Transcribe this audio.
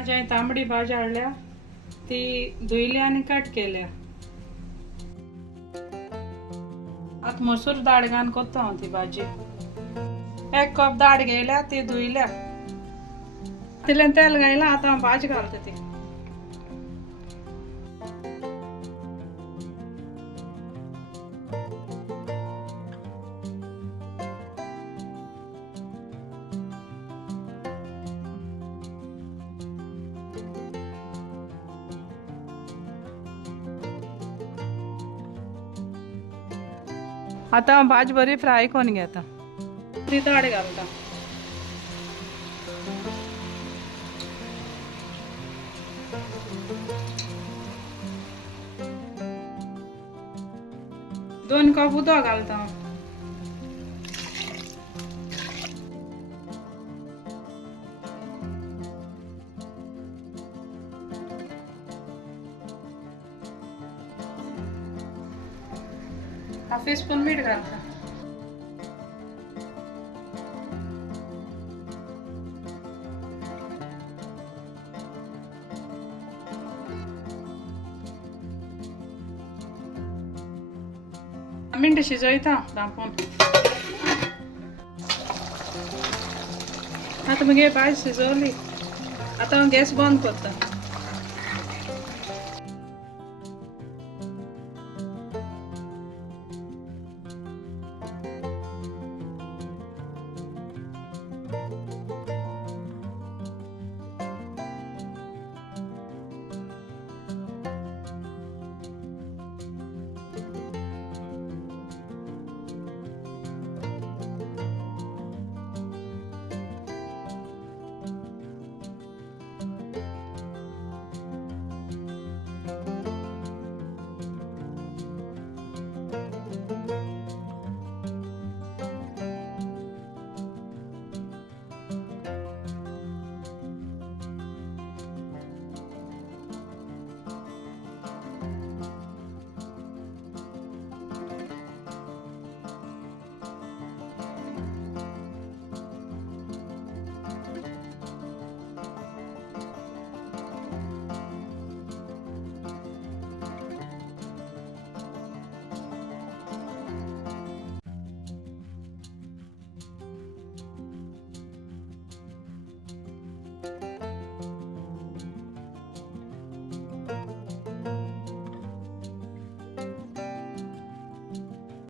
माझ्या तांबडी भाजी हाडल्या ती धुयल्या आणि कट केल्या. आता मसूर डाळ घालून करता हांव ती भाजी. 1 कप डाळ घेयल्या ती धुयल्या. तितल्यान तेल घायला आता हांव भाजी घालता ती. आता भाजी बरी फ्राय करून घेता. ती डाळ घालता. दोन कप उदक घालता. हाफ टीस्पून मीठ घालता. मिनटं शिजयता दाखवून. आता मग हे भाजी शिजवली. आता गॅस बंद करता.